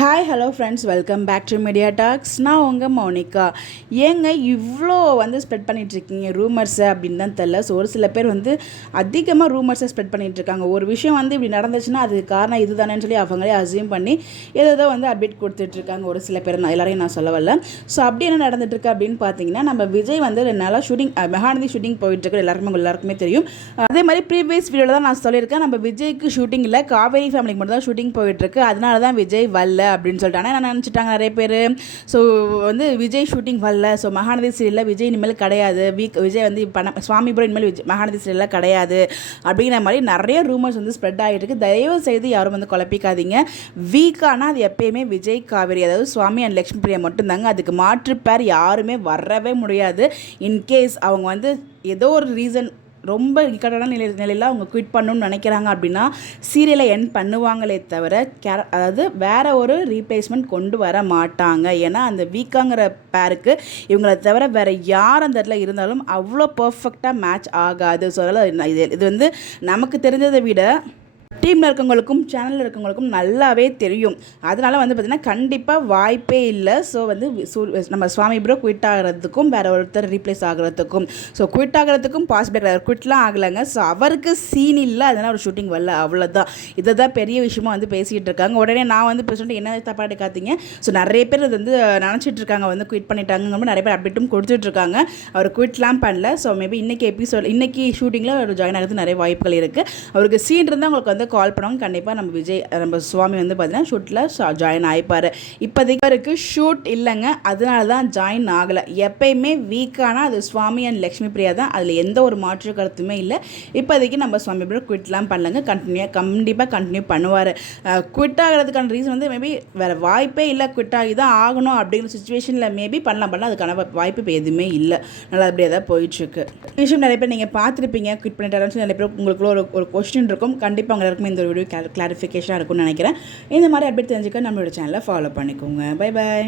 Hi hello friends, welcome back to media talks. நான் உங்கள் மௌனிகா. ஏங்க இவ்வளோ ஸ்ப்ரெட் பண்ணிகிட்ருக்கீங்க ரூமர்ஸை அப்படின்னு தான் தெரில. ஸோ ஒரு சில பேர் அதிகமாக ரூமர்ஸை ஸ்ப்ரெட் பண்ணிகிட்ருக்காங்க. ஒரு விஷயம் இப்படி நடந்துச்சுன்னா அதுக்கு காரணம் இது தானேன்னு சொல்லி அவங்களே அசியூம் பண்ணி ஏதோ அப்டேட் கொடுத்துட்ருக்காங்க ஒரு சில பேர். எல்லாரையும் நான் சொல்ல வரல. ஸோ அப்படி என்ன நடந்துட்டுருக்கு அப்படின்னு பார்த்தீங்கன்னா, நம்ம விஜய் 2 நாளாக ஷூட்டிங் மெகாநதி ஷூட்டிங் போயிட்டுருக்கு. எல்லாருக்குமே தெரியும். அதே மாதிரி ப்ரீவியஸ் வீடியோவில் தான் நான் சொல்லியிருக்கேன், நம்ம விஜய்க்கு ஷூட்டிங் இல்லை, காவேரி ஃபேமிலிக்கு மட்டும் தான் ஷூட்டிங் போயிட்டுருக்கு. அதனால தான் விஜய் வரல அப்படின்னு சொல்லிட்டாங்க. நான் நினச்சிட்டாங்க நிறைய பேர். ஸோ விஜய் ஷூட்டிங் வரல, ஸோ மகாநதி சீரியலில் விஜய் இனிமேல் கிடையாது, விஜய் சுவாமிபுரம் இனிமேல் மகாநதி சீரியலில் கிடையாது அப்படிங்கிற மாதிரி நிறைய ரூமர்ஸ் ஸ்ப்ரெட் ஆகிட்டு இருக்கு. தயவு செய்து யாரும் குழப்பிக்காதீங்க. வீக்கானால் அது எப்பயுமே விஜய் காவேரி, அதாவது சுவாமி அண்ட் லக்ஷ்மி பிரியா மட்டும்தாங்க. அதுக்கு மாற்று பேர் யாருமே வரவே முடியாது. இன்கேஸ் அவங்க ஏதோ ஒரு ரீசன் ரொம்ப இக்கட்டான நிலையில் அவங்க குவிட் பண்ணணும்னு நினைக்கிறாங்க அப்படின்னா சீரியலை எண்ட் பண்ணுவாங்களே தவிர அதாவது வேறு ஒரு ரீப்ளேஸ்மெண்ட் கொண்டு வர மாட்டாங்க. ஏன்னா அந்த வீக்காங்கிற பேருக்கு இவங்களை தவிர வேறு யார் அந்த இடத்துல இருந்தாலும் அவ்வளோ பர்ஃபெக்டாக மேட்ச் ஆகாது. ஸோ அதனால் இது நமக்கு தெரிஞ்சதை விட டீமில் இருக்கவங்களுக்கும் சேனலில் இருக்கவங்களுக்கும் நல்லாவே தெரியும். அதனால் பார்த்திங்கன்னா கண்டிப்பாக வாய்ப்பே இல்லை. ஸோ நம்ம சுவாமி ப்ரோ குவிட் ஆகிறதுக்கும் வேறு ஒருத்தர் ரீப்ளேஸ் ஆகிறதுக்கும், ஸோ குவிட் ஆகிறதுக்கும் பாசிபிள் கிடையாது. குவிட்லாம் ஆகலைங்க. ஸோ அவருக்கு சீன் இல்லை, அதனால் ஒரு ஷூட்டிங் வரல, அவ்வளோதான். இதை தான் பெரிய விஷயமா பேசிகிட்டு இருக்காங்க. உடனே நான் பேசிட்டு என்ன தப்பாட்டு காத்தீங்க. ஸோ நிறைய பேர் நினச்சிட்டு இருக்காங்க குவிட் பண்ணிட்டாங்க. நிறைய பேர் அப்டேட்டும் கொடுத்துட்ருக்காங்க. அவர் குவிட்லாம் பண்ணல. ஸோ மேபி இன்றைக்கி ஷூட்டிங்கில் ஒரு ஜாயின் ஆகிறது நிறைய வாய்ப்புகள் இருக்குது. அவருக்கு சீன் இருந்தால் உங்களுக்கு கால் பண்ணுவாங்க. கண்டிப்பாக நம்ம சுவாமி பார்த்தீங்கன்னா ஷூட்டில் ஜாயின் ஆகிப்பார். இப்போதைக்கு அவருக்கு ஷூட் இல்லைங்க, அதனால தான் ஜாயின் ஆகலை. எப்பயுமே வீக்கானால் அது சுவாமி அண்ட் லக்ஷ்மி பிரியா தான். அதில் எந்த ஒரு மாற்று கருத்துமே இல்லை. இப்போதைக்கு நம்ம சுவாமி பிரியா குவிட்லாம் பண்ணலங்க. கண்டிப்பாக கண்டினியூ பண்ணுவார். குவிட் ஆகிறதுக்கான ரீசன் மேபி வேறு வாய்ப்பே இல்லை, குவிட் ஆகி தான் ஆகணும் அப்படிங்கிற சுச்சுவேஷனில் மேபி பண்ணலாம். அதுக்கான வாய்ப்பு இப்போ எதுவுமே இல்லை. நல்லா அப்படியே தான் போயிட்டுருக்கு. விஷயம் நிறைய பேர் நீங்கள் பார்த்துருப்பீங்க, குவிட் பண்ணிட்டாருன்னு நிறைய பேர் உங்களுக்குள்ள ஒரு கொஸ்டின் இருக்கும். கண்டிப்பாக அவங்க எல்லாருக்குமே இந்த வீடியோ கிளாரிஃபிகேஷனாக இருக்கும்னு நினைக்கிறேன். இந்த மாதிரி அப்டேட் தெரிஞ்சுக்க நம்மளோட சேனலை ஃபாலோ பண்ணிக்கோங்க. Bye bye.